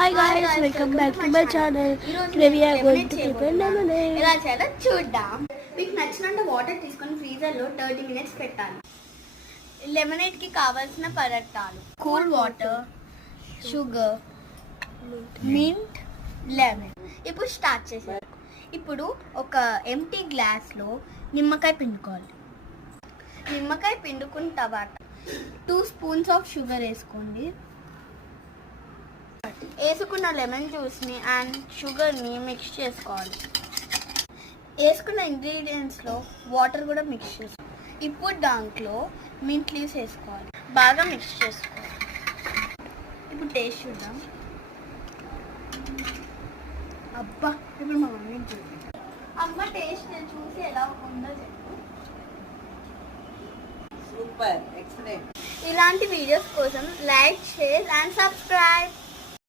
Hi guys, welcome back to my channel. Today we are going to prepare lemonade. ఎలా చేయాలో చూద్దాం. మీకు నచ్చినంత water తీసుకొని ఫ్రీజర్ లో 30 minutes పెట్టాలి. లెమనేడ్ కి కావాల్సిన పదార్థాలు: cool water, sugar, mint, lemon. ఇప్పుడు స్టార్ట్ చేసేది. ఇప్పుడు ఒక ఎంటీ గ్లాస్ లో నిమ్మకాయ పిండుకోవాలి. నిమ్మకాయ పిండుకున్న తర్వాత 2 స్పూన్స్ ఆఫ్ షుగర్ వేసుకోండి. వేసుకున్న లెమన్ జ్యూస్ని అండ్ షుగర్ని మిక్స్ చేసుకోవాలి. వేసుకున్న ఇంగ్రీడియంట్స్లో వాటర్ కూడా మిక్స్ చేసుకోవాలి. ఇప్పుడు దాంట్లో మింట్ లీవ్స్ వేసుకోవాలి. బాగా మిక్స్ చేసుకోవాలి. ఇప్పుడు టేస్ట్ చూద్దాం. అబ్బా, ఇప్పుడు మా మమ్మీని చూద్దాం. అమ్మ టేస్ట్ చూసి ఎలా ఉందో చెప్పు. Super, excellent. ఇలాంటి వీడియోస్ కోసం లైక్, షేర్ అండ్ సబ్స్క్రైబ్.